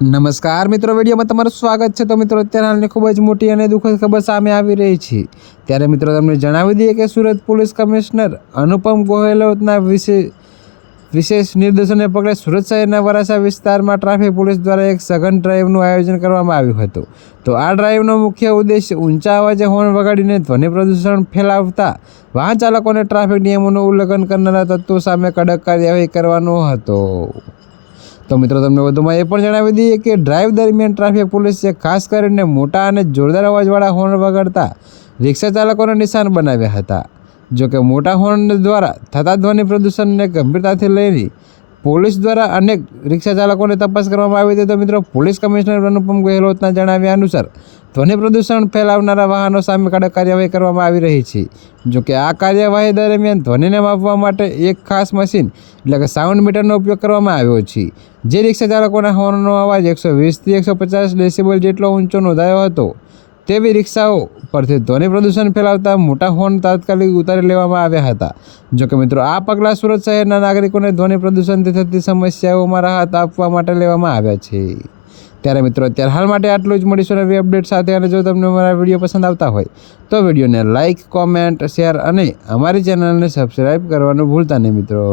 નમસ્કાર મિત્રો, વિડીયોમાં તમારું સ્વાગત છે। તો મિત્રો, અત્યારે હાલની ખૂબ જ મોટી અને દુઃખદ ખબર સામે આવી રહી છે। ત્યારે મિત્રો તમને જણાવી દઈએ કે સુરત પોલીસ કમિશનર અનુપમ ગોહેલોતના વિશેષ નિર્દેશોને પગલે સુરત શહેરના વરાછા વિસ્તારમાં ટ્રાફિક પોલીસ દ્વારા એક સઘન ડ્રાઈવનું આયોજન કરવામાં આવ્યું હતું। તો આ ડ્રાઈવનો મુખ્ય ઉદ્દેશ ઊંચા અવાજે હોર્ન વગાડીને ધ્વનિ પ્રદૂષણ ફેલાવતા વાહન ચાલકોને ટ્રાફિક નિયમોનું ઉલ્લંઘન કરનારા તત્વો સામે કડક કાર્યવાહી કરવાનો હતો। તો મિત્રો તમને વધુમાં એ પણ જણાવી દઈએ કે ડ્રાઈવ દરમિયાન ટ્રાફિક પોલીસે ખાસ કરીને મોટા અને જોરદાર અવાજવાળા હોર્ન વગાડતા રિક્ષા ચાલકોને નિશાન બનાવ્યા હતા। જો કે મોટા હોર્ન દ્વારા થતા ધ્વનિ પ્રદૂષણને ગંભીરતાથી લઈને પોલીસ દ્વારા અનેક રિક્ષા ચાલકોને તપાસ કરવામાં આવી હતી। તો મિત્રો, પોલીસ કમિશનર અનુપમ ગેહલોતના જણાવ્યા અનુસાર ધ્વનિ પ્રદૂષણ ફેલાવનારા વાહનો સામે કડક કાર્યવાહી કરવામાં આવી રહી છે। જો કે આ કાર્યવાહી દરમિયાન ધ્વનિને માપવા માટે એક ખાસ મશીન એટલે કે સાઉન્ડ મીટરનો ઉપયોગ કરવામાં આવ્યો છે, જે રિક્ષા ચાલકોના હોર્નનો અવાજ 120થી 150 ડેસિબલ જેટલો ઊંચો નોંધાયો હતો। તેવી રિક્ષાઓ પરથી ધ્વનિ પ્રદૂષણ ફેલાવતા મોટા હોર્ન તાત્કાલિક ઉતારી લેવામાં આવ્યા હતા। જો કે મિત્રો, આ પગલાં સુરત શહેરના નાગરિકોને ધ્વનિ પ્રદૂષણથી થતી સમસ્યાઓમાં રાહત આપવા માટે લેવામાં આવ્યા છે। ત્યારે મિત્રો, અત્યારે હાલ માટે આટલું જ। મળીશું નવી અપડેટ સાથે। અને જો તમને મારા વિડીયો પસંદ આવતા હોય તો વિડીયોને લાઇક, કોમેન્ટ, શેર અને અમારી ચેનલને સબસ્ક્રાઈબ કરવાનું ભૂલતા નહીં મિત્રો।